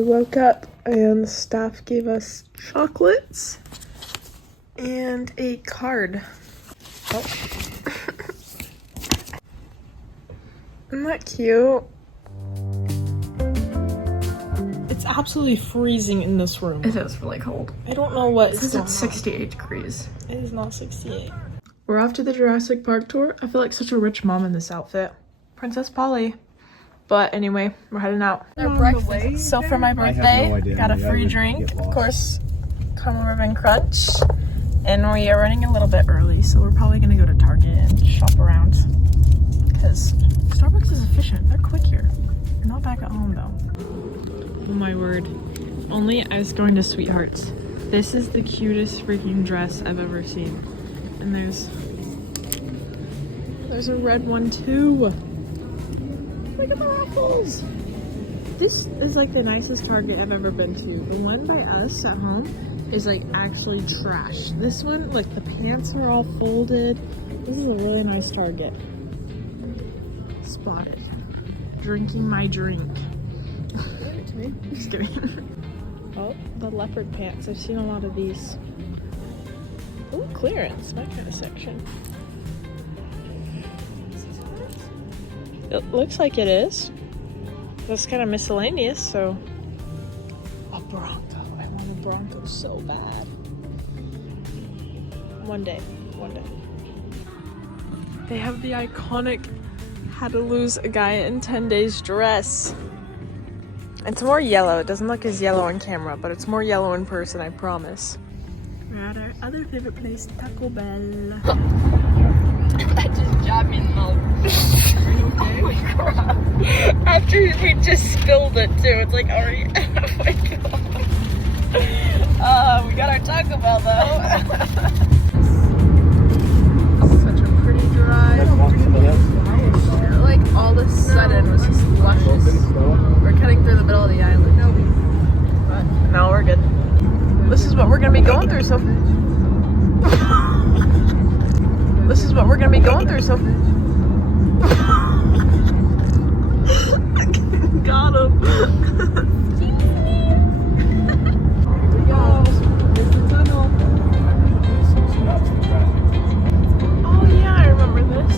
We woke up and the staff gave us chocolates and a card. Oh. Isn't that cute? It's absolutely freezing in this room. It is really cold. I don't know what It says it's 68 degrees. It is not 68. We're off to the Jurassic Park tour. I feel like such a rich mom in this outfit. Princess Polly. But anyway, we're heading out. So for my birthday, got a free drink. Of course, caramel ribbon crunch. And we are running a little bit early, so we're probably gonna go to Target and shop around. Because Starbucks is efficient. They're quick here. You're not back at home though. Oh my word. Only I was going to Sweethearts. This is the cutest freaking dress I've ever seen. And there's a red one too. Look at the ruffles. This is like the nicest Target I've ever been to. The one by us at home is like actually trash. This one, like the pants are all folded. This is a really nice Target. Spotted. Drinking my drink. Give it to me. Just kidding. Oh, the leopard pants. I've seen a lot of these. Ooh, clearance. My kind of section. It looks like it is. That's kind of miscellaneous, so. A Bronco. I want a Bronco so bad. One day. They have the iconic How to Lose a Guy in 10 Days dress. It's more yellow. It doesn't look as yellow on camera, but it's more yellow in person, I promise. We're at our other favorite place, Taco Bell. That just jabbed me in the mouth. Oh my god. After we just spilled it too, it's like already. Oh my god. We got our Taco Bell though. Such a pretty drive. Like all of a sudden was just luscious. We're cutting through the middle of the island. But no, we're good. This is what we're gonna be going through, so. This is what we're gonna be going through, so. Got him. Here we go. Here's the tunnel. Oh yeah, I remember this.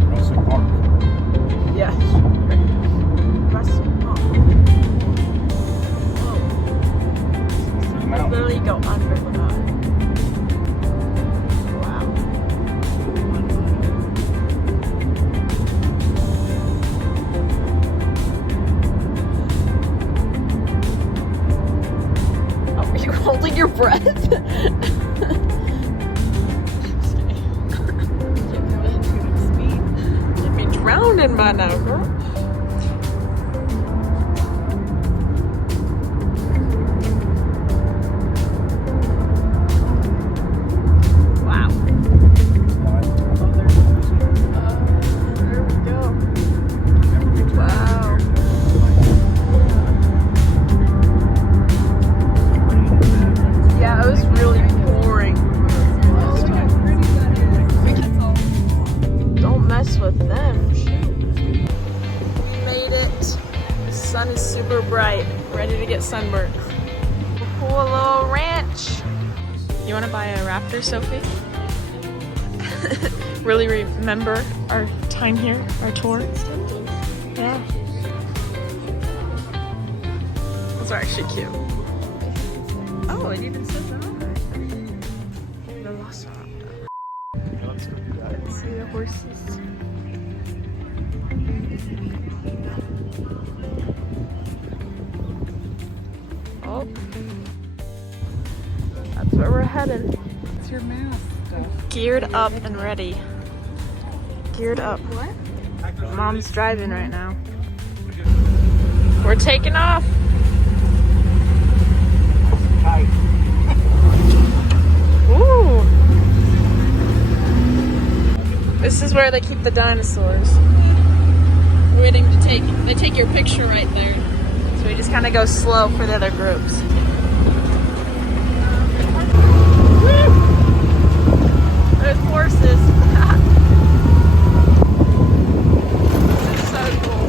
Jurassic Park. Yes. Jurassic Park. Whoa. Literally go under the mud. Holding your breath? You'd be drowning by now, girl. Wow. There we go. Wow. Yeah, it was really boring. Don't mess with them. Shoot. We made it. The sun is super bright. Ready to get sunburnt. Kualoa Ranch. You want to buy a raptor, Sophie? Really remember our time here, our tour? Yeah. Those are actually cute. Oh, it even says that on there. Velociraptor. Let's go do that. Let's see the horses. Oh. That's where we're headed. What's your mask stuff? Geared up and ready. Geared up. What? Mom's driving right now. We're taking off. Ooh. This is where they keep the dinosaurs. We're waiting to they take your picture right there. So we just kind of go slow for the other groups. Woo! There's horses. This is so cool.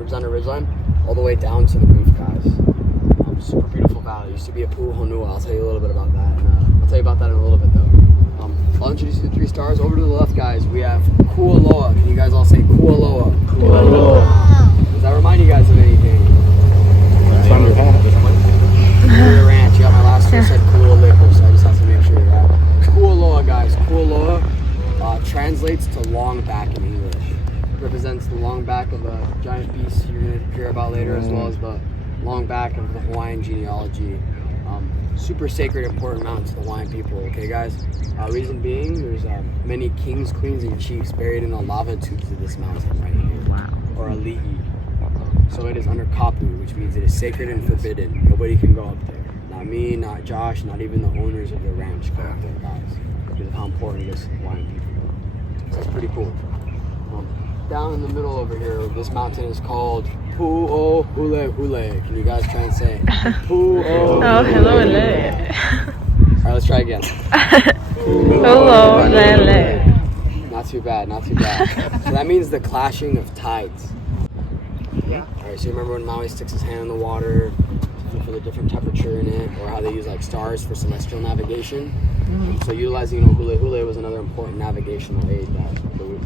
represent a ridgeline, all the way down to the reef, guys. Super beautiful valley. Used to be a Pu'uhonua. I'll tell you a little bit about that. And, I'll tell you about that in a little bit, though. I'll introduce you to the 3 stars. Over to the left, guys, we have Kualoa. Can you guys all say Kualoa? Kualoa. Does that remind you guys of anything? It's on your hat. Kualoa Ranch. Yeah, my last year said Kualoa, so I just have to make sure of that. Kualoa, guys. Kualoa translates to long back in English. It represents the long back of a giant beast you're going to hear about later, as well as the long back of the Hawaiian genealogy. Super sacred, important mountain to the Hawaiian people, okay guys? Reason being, there's many kings, queens, and chiefs buried in the lava tubes of this mountain right here. Wow. Or ali'i. So it is under kapu, which means it is sacred and forbidden. Nobody can go up there. Not me, not Josh, not even the owners of the ranch go up there, guys. Because of how important it is to the Hawaiian people. So it's pretty cool. Down in the middle over here, this mountain is called Pu'uhonua. Can you guys try and say Pu'uhonua? Oh, hello, Lele. Alright, let's try again. Hello, Lele. Not too bad, not too bad. So that means the clashing of tides. Yeah. Alright, so you remember when Maui sticks his hand in the water for the different temperature in it, or how they use like stars for celestial navigation? So utilizing hule was another important navigational aid that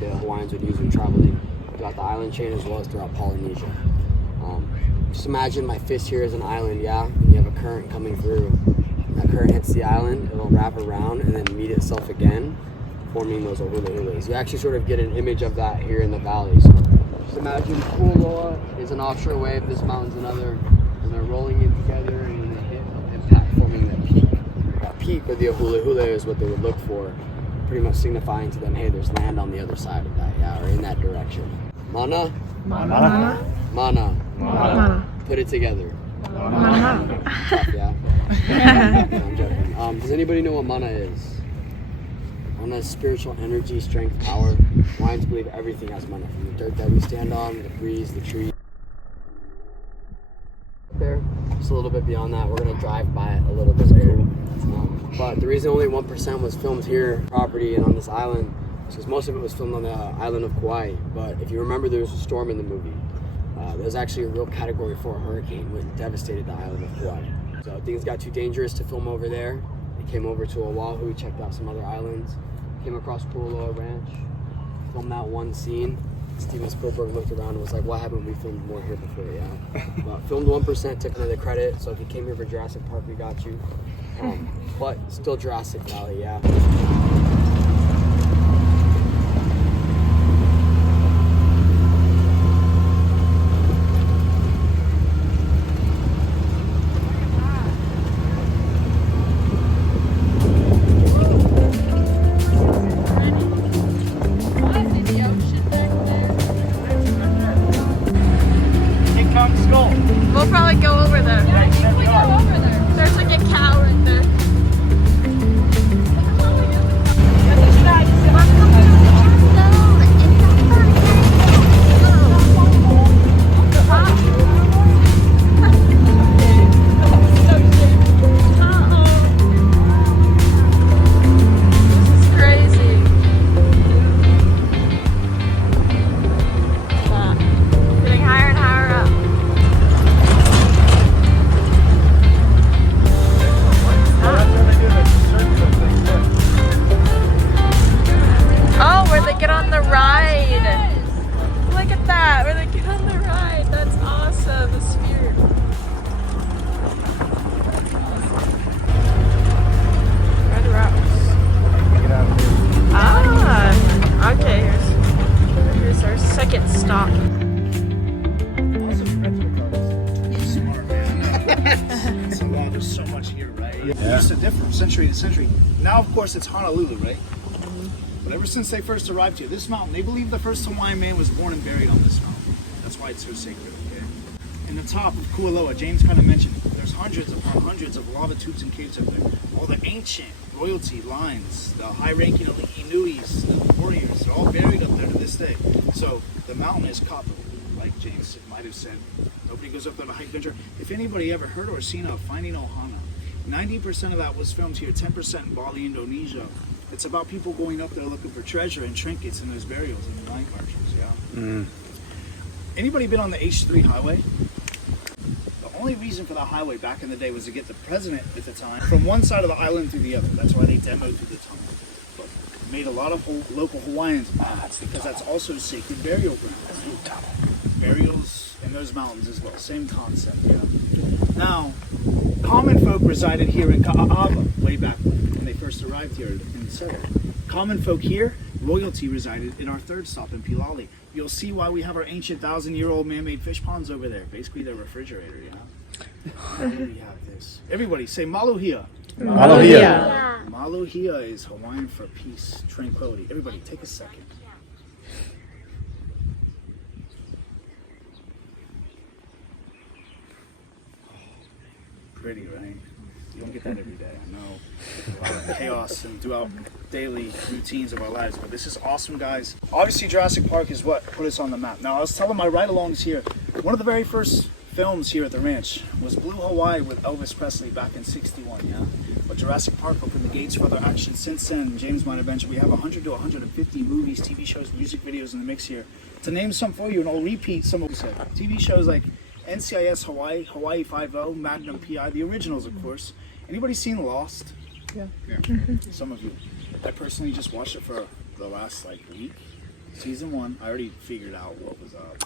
the Hawaiians would use when traveling throughout the island chain as well as throughout Polynesia. Just imagine my fist here is an island, yeah? And you have a current coming through. That current hits the island, it'll wrap around and then meet itself again, forming those hules. You actually sort of get an image of that here in the valley. So just imagine Kualoa is an offshore wave, this mountain's another, and they're rolling in together, and when they hit, they'll impact, forming that peak. That peak with the hule is what they would look for, pretty much signifying to them, hey, there's land on the other side of that, yeah, or in that direction. Mana? Mana. Mana. Mana. Put it together. Mana. Tough, yeah? I'm joking. Does anybody know what mana is? Mana is spiritual energy, strength, power. Hawaiians believe everything has mana, from the dirt that we stand on, the breeze, the trees. There, just a little bit beyond that, we're going to drive by it a little bit later. But the reason only 1% was filmed here, property, and on this island, is because most of it was filmed on the island of Kauai. But if you remember, there was a storm in the movie. There was actually a real Category 4 hurricane that devastated the island of Kauai. So things got too dangerous to film over there. They came over to Oahu, checked out some other islands, came across Kualoa Ranch, filmed that one scene. Steven Spielberg looked around and was like, why haven't we filmed more here before? Yeah. But filmed 1%, took another credit. So if you came here for Jurassic Park, we got you. But still Jurassic Valley, yeah. We'll probably go over there. There's like a cow right there. This is crazy. Getting higher and higher up. Oh, where they get on the ride. Look at that, where they get on the ride. That's awesome, the sphere. Red rocks. Ah, okay, here's our second stop. So wow, there's so much here, right? It used to differ century to century. Now, of course, it's Honolulu, right? But ever since they first arrived here, this mountain, they believe the first Hawaiian man was born and buried on this mountain. That's why it's so sacred, okay? In the top of Kualoa, James kind of mentioned, there's hundreds upon hundreds of lava tubes and caves up there. All the ancient royalty lines, the high-ranking ali'i nuis, the warriors, they're all buried up there to this day. So the mountain is kapu, like James might have said. Nobody goes up there to hike venture. If anybody ever heard or seen of Finding Ohana, 90% of that was filmed here, 10% in Bali, Indonesia. It's about people going up there looking for treasure and trinkets in those burials in the Hawaiian cultures, yeah? Anybody been on the H3 highway? The only reason for the highway back in the day was to get the president at the time from one side of the island to the other. That's why they demoed through the tunnel. But made a lot of local Hawaiians mad because that's also sacred burial ground. Burials in those mountains as well. Same concept. Yeah. Now, common folk resided here in Ka'ava way back when they first arrived here in settled. Common folk here, royalty resided in our third stop in Pilali. You'll see why we have our ancient 1,000-year-old man-made fish ponds over there. Basically, their refrigerator, you know? We have this. Everybody say maluhia. Maluhia. Maluhia is Hawaiian for peace, tranquility. Everybody, take a second. Pretty, right? You don't get that every day. I know. A lot of chaos and throughout daily routines of our lives. But this is awesome, guys. Obviously, Jurassic Park is what put us on the map. Now, I was telling my ride-alongs here, one of the very first films here at the ranch was Blue Hawaii with Elvis Presley back in '61, yeah? But Jurassic Park opened the gates for other action since then. James might have mentioned we have 100 to 150 movies, TV shows, music videos in the mix here. To name some for you, and I'll repeat some of what we said. TV shows like NCIS Hawaii, Hawaii Five-0, Magnum PI, the originals, of course. Anybody seen Lost? Yeah. Some of you. I personally just watched it for the last week. Season 1, I already figured out what was up.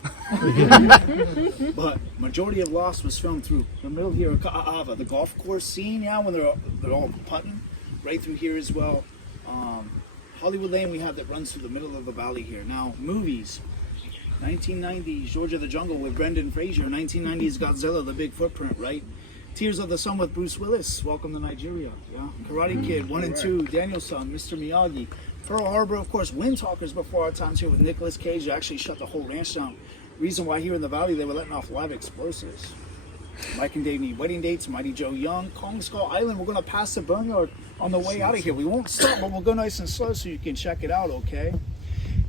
But majority of Lost was filmed through the middle here of Ka'ava, the golf course scene, yeah, when they're all putting, right through here as well. Hollywood Lane we have that runs through the middle of the valley here. Now, movies. 1990s, George of the Jungle with Brendan Fraser. 1990s, Godzilla, The Big Footprint, right? Tears of the Sun with Bruce Willis, Welcome to Nigeria, yeah? Karate Kid, 1 and 2, Daniel-san, Mr. Miyagi. Pearl Harbor, of course, Wind Talkers before our times here with Nicolas Cage. They actually shut the whole ranch down. Reason why here in the valley they were letting off live explosives. Mike and Dave Need Wedding Dates, Mighty Joe Young, Kong Skull Island. We're going to pass the Boneyard on the way out of here. We won't stop, but we'll go nice and slow so you can check it out, okay?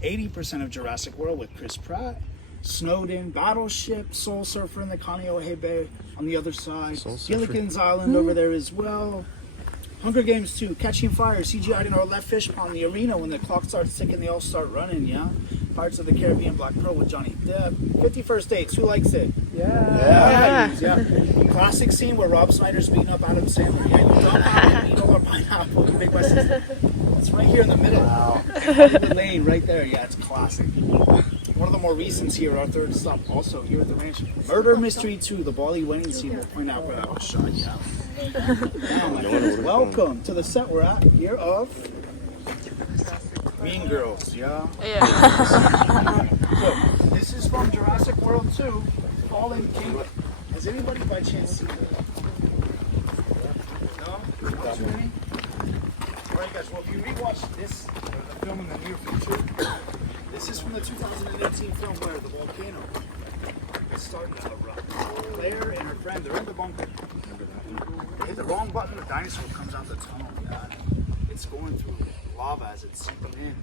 80% of Jurassic World with Chris Pratt. Snowden, Battleship, Soul Surfer in the Kaneohe Bay on the other side. Gilligan's Island over there as well. Hunger Games 2, Catching Fire, CGI'd in our left fish pond, the arena when the clock starts ticking, they all start running, yeah? Pirates of the Caribbean, Black Pearl with Johnny Depp. 51st Dates, who likes it? Yeah. Classic scene where Rob Snyder's beating up Adam Sandler. Yeah, you dump apple, eat all our pineapple. Big by sister. It's right here in the middle. The lane right there. Yeah, it's classic. One of the more recents here, our third stop also here at the ranch. Murder Mystery 2, the Bali wedding scene. We'll point out where that was shot. Yeah. Now, my friends, welcome to the set we're at here of Mean Girls. Yeah. So, this is from Jurassic World 2, Fallen Kingdom. Has anybody by chance seen it? No? Not too many? Alright guys, well if you rewatch this, the film in the near future, this is from the 2018 film where the volcano is starting to erupt. Claire and her friend, they're in the bunker. They hit the wrong button, the dinosaur comes out the tunnel. Yeah. It's going through lava as it's sinking in.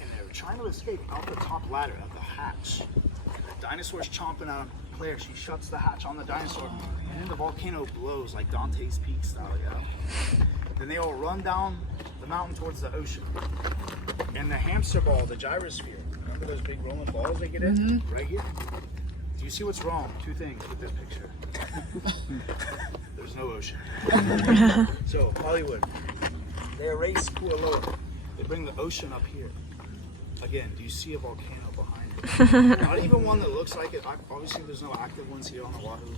And they're trying to escape out the top ladder at the hatch. The dinosaur's chomping at them. Claire, she shuts the hatch on the dinosaur, and then the volcano blows like Dante's Peak style, yeah? Then they all run down the mountain towards the ocean. And the hamster ball, the gyrosphere, remember those big rolling balls they get in? Right here. Do you see what's wrong? Two things with this picture. There's no ocean. So, Hollywood, they erase Kualoa. They bring the ocean up here. Again, do you see a volcano behind it? Not even one that looks like it. Obviously, there's no active ones here on Oahu.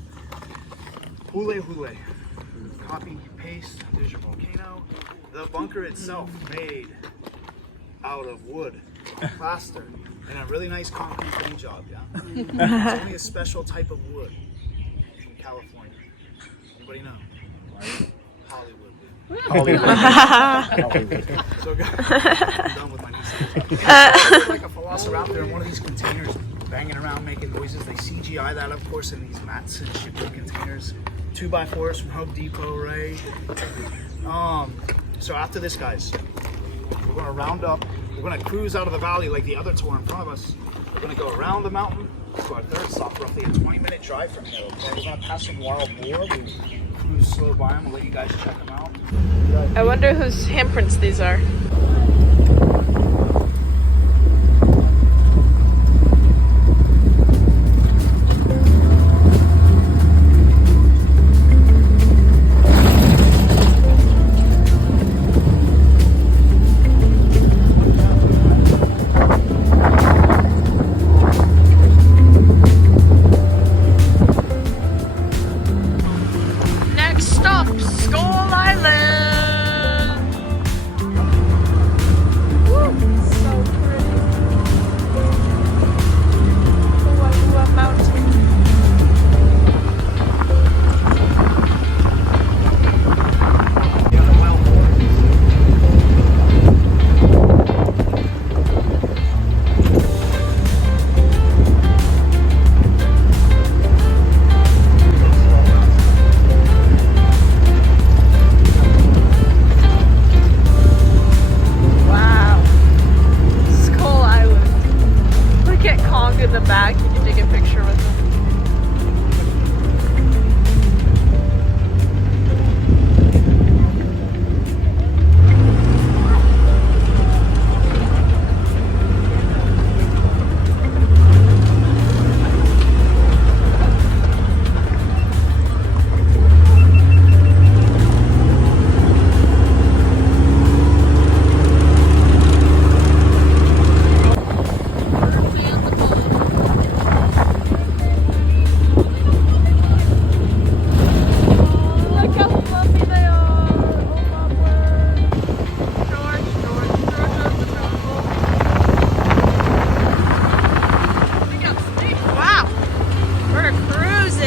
Hule hule. Copy, paste, there's your volcano. The bunker itself made out of wood, plaster, and a really nice concrete paint job, yeah? It's only a special type of wood from California. Anybody know? Hollywood. So guys, I'm done with my new stuff. Like a velociraptor in one of these containers banging around making noises. They CGI that, of course, in these mats and shipping containers. 2x4s from Home Depot, right? So after this, guys, we're gonna round up. We're gonna cruise out of the valley like the other tour in front of us. We're gonna go around the mountain to our third stop, roughly a 20-minute drive from here. Okay, we're gonna pass some wild boar. We cruise slow by them. We'll let you guys check them out. I wonder whose handprints these are.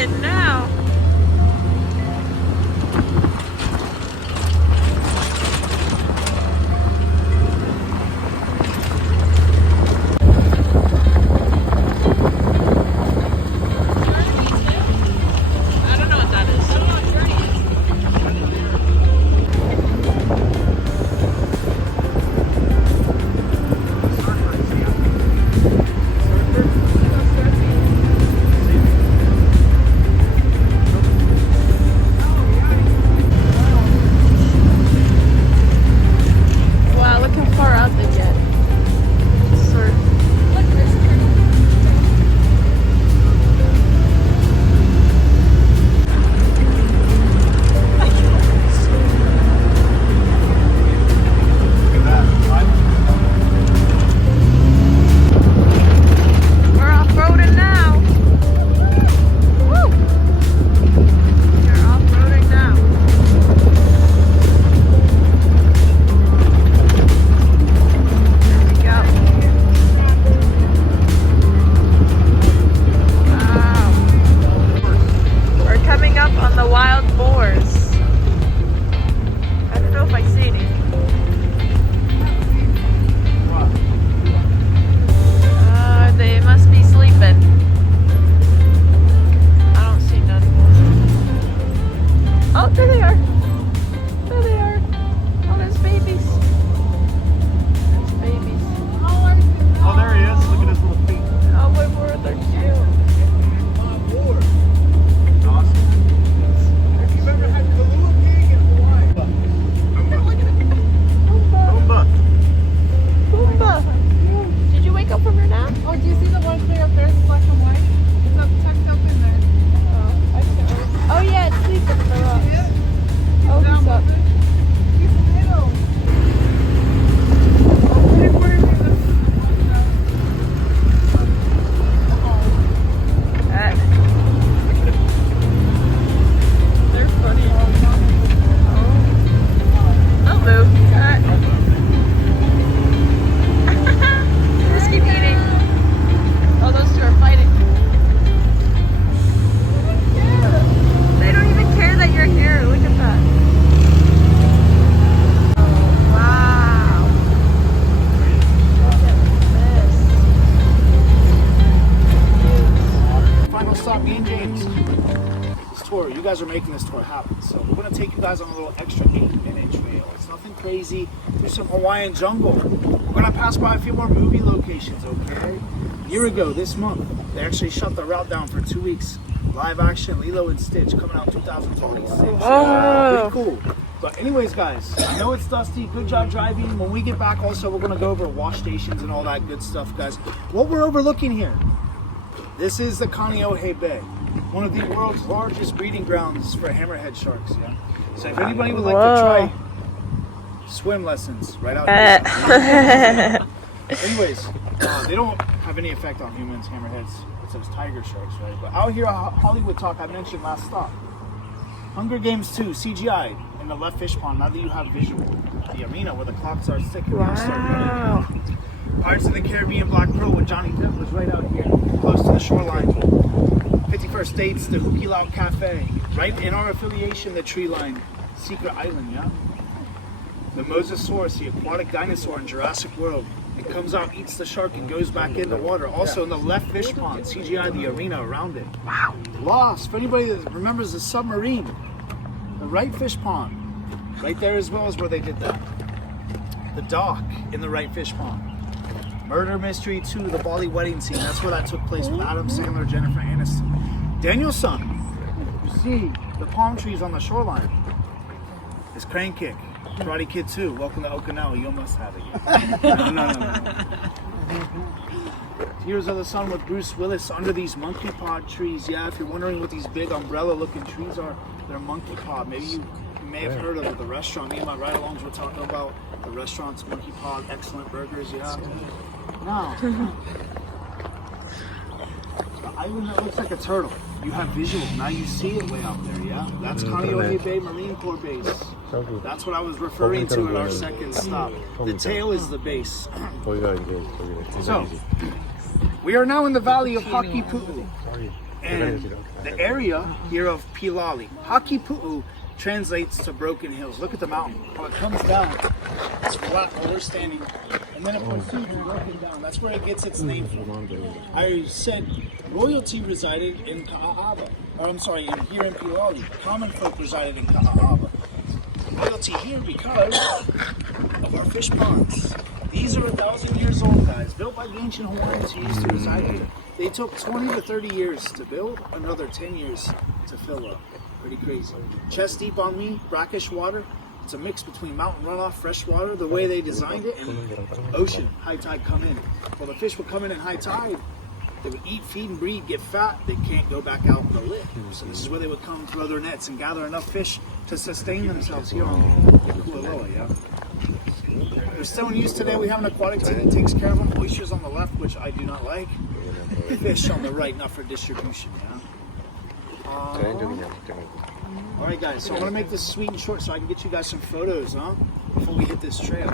riding now. I don't know what that is. Wow, look how far out they get. Surf. We're off-roading now. Woo! We're off-roading now. There we go. Wow. We're coming up on the wild boars. I don't know if I see any. They must be sleeping. I don't see none. Oh, there they are. There they are. Oh, there's babies. There's babies. Oh, there he is. Look at his little feet. Oh, my word, they're cute. Awesome. If you've ever had Kualoa pig in Hawaii. Pumbaa. Pumbaa. Pumbaa. Did you wake up from your nap? Oh, do you see the one thing up there? It's black and white. It's up, tucked up in there. Oh, I can't really. Oh, yeah, it's sleeping in the rocks. See it? Oh, Down he's up. with it. He's little. They're funny. I'll move. Just keep eating. Oh, those two are fighting. They don't even care that you're here. Look at that. Oh, wow. Look at this. Final stop, Game James. This tour, you guys are making this tour happen. So we're gonna take you guys on a little extra 8-minute trail. It's nothing crazy. Through some Hawaiian jungle. We're gonna pass by a few more movie locations, okay? A year ago, this month, they actually shut the route down for 2 weeks. Live action Lilo and Stitch coming out 2026. Oh. Pretty cool. But anyways, guys, I know it's dusty. Good job driving. When we get back, also, we're gonna go over wash stations and all that good stuff, guys. What we're overlooking here, this is the Kaneohe Bay, one of the world's largest breeding grounds for hammerhead sharks. Yeah. So if anybody would like to try swim lessons, right out here. Anyways, they don't have any effect on humans, hammerheads. It's those tiger sharks, right? But out here, Hollywood Talk, I mentioned last stop. Hunger Games 2, CGI, in the left fish pond. Now that you have visual, the arena where the clocks are sticking. Wow. Pirates of the Caribbean Black Pearl with Johnny Depp was right out here, close to the shoreline. 51st Dates, the Hukilau Cafe, right in our affiliation, the Tree Line, Secret Island, yeah? The Mosasaurus, the aquatic dinosaur in Jurassic World. It comes out, eats the shark, and goes back in the water. Also in the left fish pond, CGI, the arena around it. Wow. Lost, for anybody that remembers the submarine, the right fish pond, right there as well as where they did that. The dock in the right fish pond. Murder Mystery 2, the Bali wedding scene. That's where that took place with Adam Sandler, Jennifer Aniston. Daniel's son. You see the palm trees on the shoreline. His crane kick. Karate Kid 2. Welcome to Okinawa. You almost had it. No. Tears of the Sun with Bruce Willis under these monkey pod trees. Yeah, if you're wondering what these big umbrella-looking trees are, they're monkey pod. Maybe you may have heard of it. The restaurant. Me and my ride-alongs were talking about the restaurant's monkey pod. Excellent burgers. Yeah. Now, the island that looks like a turtle. You have visual. Now you see it way out there, yeah? That's Kaneohe Bay Marine Corps Base. That's what I was referring to at our second stop. The tail is the base. So, we are now in the valley of Hakipu'u. And the area here of Pilali, Hakipu'u, translates to broken hills. Look at the mountain. How it comes down, it's flat where we're standing, and then it proceeds and broken down. That's where it gets its name from. I said royalty resided in Ka'ahava. Or I'm sorry, here in Pilali. Common folk resided in Ka'ahava. Royalty here because of our fish ponds. These are 1,000 years old, guys. Built by the ancient Hawaiians who used to reside here. They took 20 to 30 years to build, another 10 years to fill up. Pretty crazy. Chest deep on me, brackish water. It's a mix between mountain runoff, fresh water, the way they designed it, and ocean, high tide come in. Well, the fish would come in high tide. They would eat, feed, and breed, get fat. They can't go back out in the lake. So this is where they would come, throw their nets, and gather enough fish to sustain themselves here on Kualoa, yeah? They're still in use today. We have an aquatic team that takes care of them. Oysters on the left, which I do not like. Fish on the right, not for distribution, yeah? Alright guys, so I'm going to make this sweet and short so I can get you guys some photos, huh? Before we hit this trail.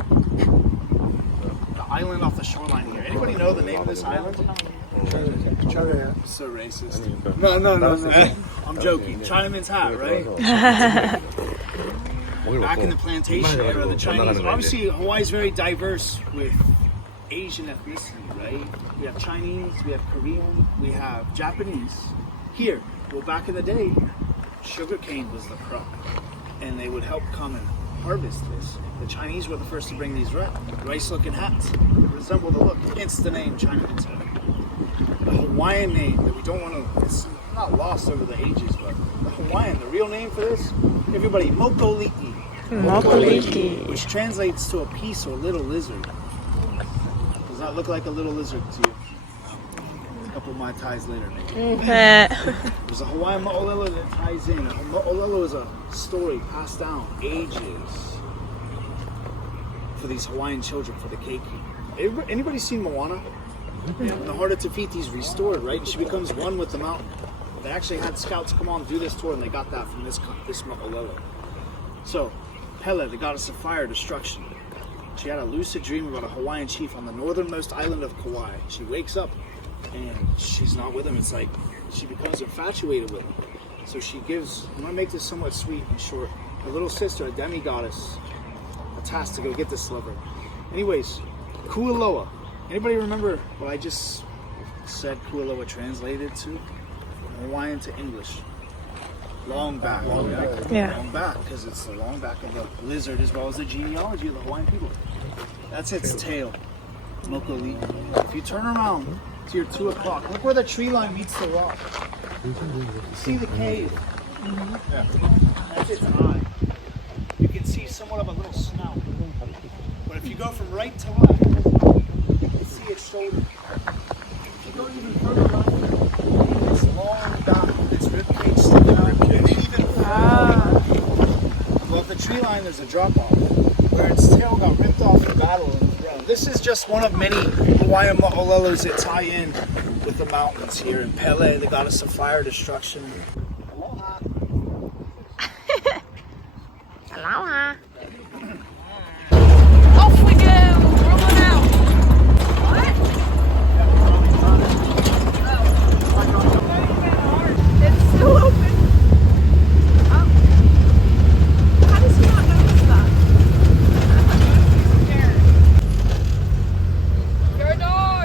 The island off the shoreline here. Anybody know the name of this island? So racist. No. I'm joking. Chinaman's hat, right? Back in the plantation era, the Chinese. Obviously, Hawaii's very diverse with Asian ethnicity, right? We have Chinese, we have Korean, we have Japanese. Here, well, back in the day, sugarcane was the crop, and they would help come and harvest this. The Chinese were the first to bring these rice-looking hats that resemble the look. Hence the name Chinaman's hat. The Hawaiian name that we don't want to, it's not lost over the ages, but the Hawaiian, the real name for this, everybody, mokoliki. Mokoliki. Which translates to a piece or little lizard. Does that look like a little lizard to you? A couple of Mai Tais later, maybe. There's a Hawaiian mo'olelo that ties in. A mo'olelo is a story passed down ages for these Hawaiian children, for the keiki. Anybody seen Moana? Yeah, when the heart of Tafiti's restored, right? And she becomes one with the mountain. They actually had scouts come on and do this tour, and they got that from this mo'olelo. So, Pele, the goddess of fire, destruction. She had a lucid dream about a Hawaiian chief on the northernmost island of Kauai. She wakes up, and she's not with him. It's like she becomes infatuated with him. So she gives, I'm going to make this somewhat sweet and short, her little sister, a demi-goddess, a task to go get this lover. Anyways, Kualoa. Anybody remember what I just said Kualoa translated to? Hawaiian to English. Long back. Yeah. Long back, because it's the long back of the lizard as well as the genealogy of the Hawaiian people. That's its tail. Mokoli. If you turn around to your 2 o'clock, look where the tree line meets the rock. See the cave? Yeah. That's its eye. You can see somewhat of a little snout. But if you go from right to left, you can see its shoulder. If you go even further left, it's long back, its ribcage sticking out. And even above the tree line, there's a drop off where its tail got ripped off in battle and thrown. This is just one of many Hawaiian mo'olelos that tie in with the mountains here in Pele, the goddess of fire, destruction. Aloha. Aloha. Off we go! Rolling out! What? It's still open. Oh. How does he not notice that? Your door!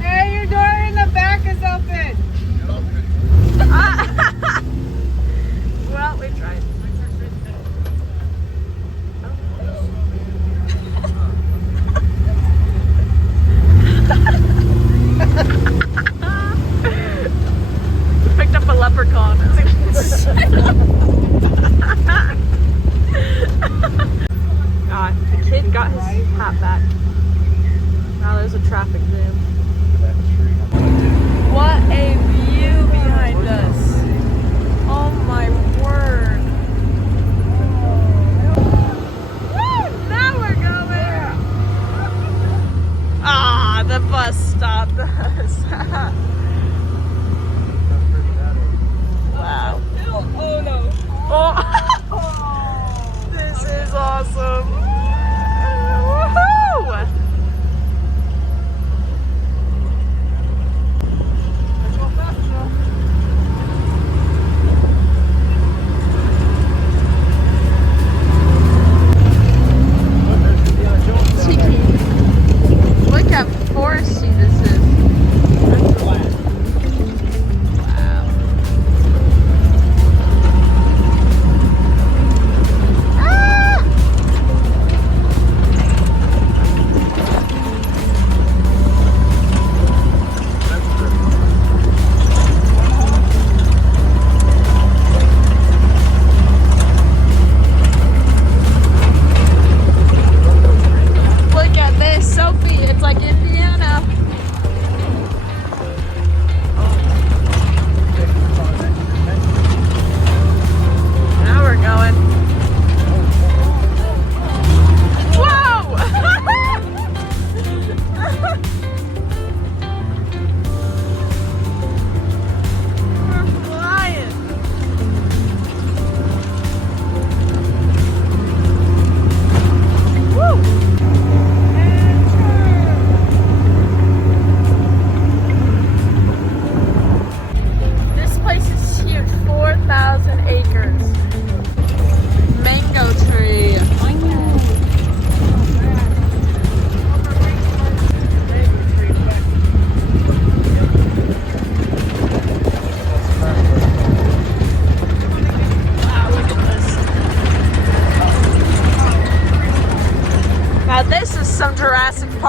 Hey, your door in the back is open! Well, we tried. Picked up a leprechaun. God, the kid got his hat back. Now there's a traffic jam. What a view behind us. Oh my word. Woo, now we're going. Ah, the bus stopped us. Wow. Oh no. Oh. This is awesome. Woohoo!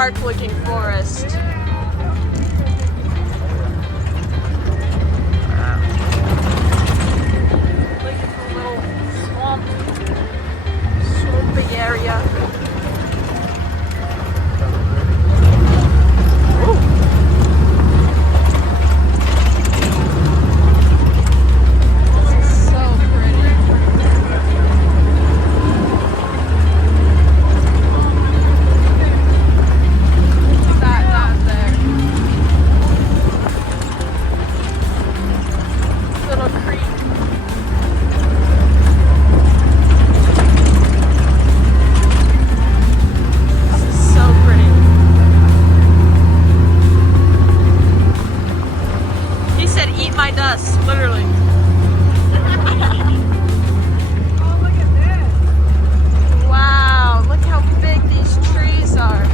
Park looking forest. Look at the little swampy area. Literally. Oh, look at this. Wow, look how big these trees are.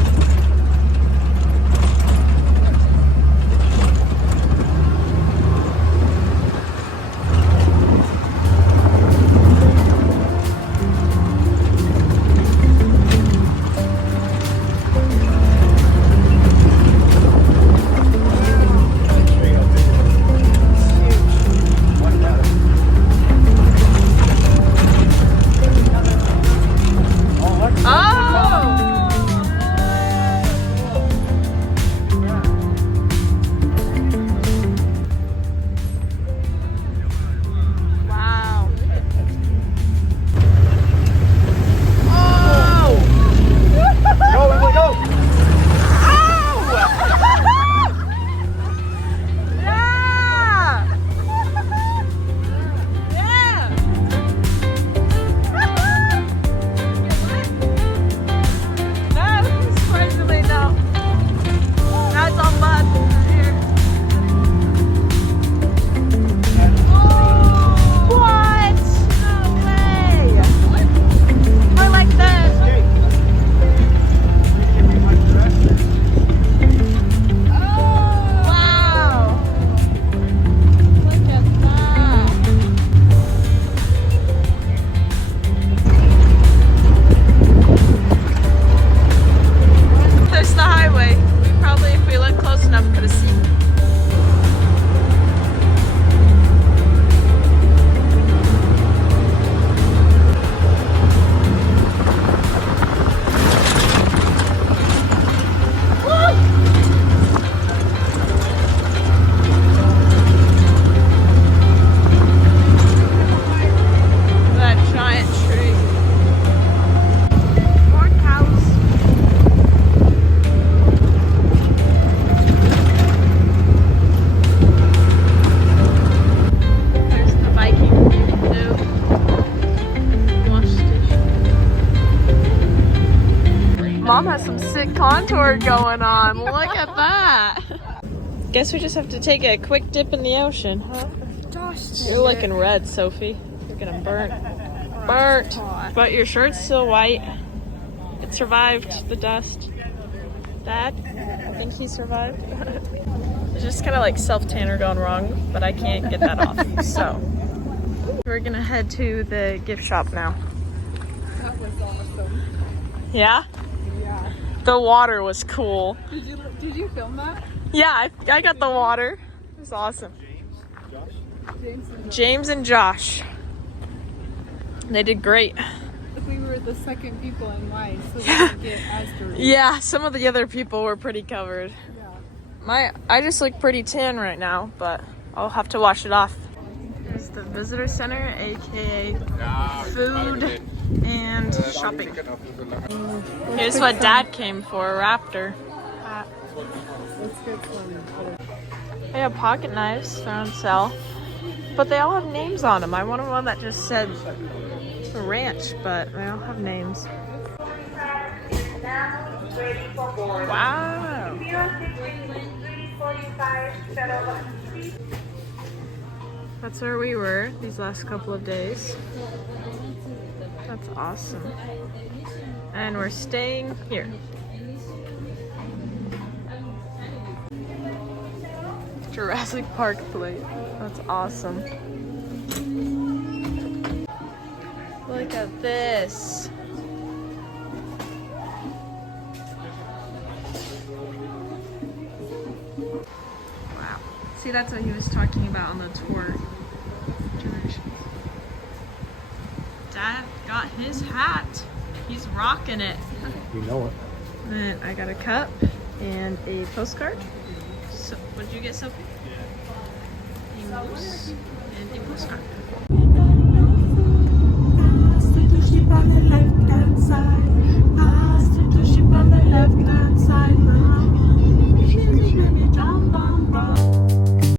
Mom has some sick contour going on. Look at that. Guess we just have to take a quick dip in the ocean, huh? You're looking red, Sophie. You're gonna burn. Burnt. But your shirt's still white. It survived the dust. Dad, I think he survived. It's just kind of like self-tanner gone wrong, but I can't get that off. So we're gonna head to the gift shop now. That was awesome. Yeah? Yeah. The water was cool. Did you film that? Yeah, I got the water. It was awesome. James and Josh. They did great. We were the second people in line, so we didn't get as dirty. Yeah, some of the other people were pretty covered. Yeah. I just look pretty tan right now, but I'll have to wash it off. Here's the visitor center, aka food and shopping. Here's what Dad came for, a raptor. Let's get some other. They have pocket knives, they're on sale. But they all have names on them. I wanted one that just said ranch, but they all have names. Wow. That's where we were these last couple of days. That's awesome. And we're staying here. Jurassic Park plate. That's awesome. Look at this. See, that's what he was talking about on the tour. Generations. Dad got his hat. He's rocking it. You know it. And I got a cup and a postcard. So, what did you get, Sophie? Yeah. A moose and a postcard. Past the ship on the left-hand side. Past the ship on the left-hand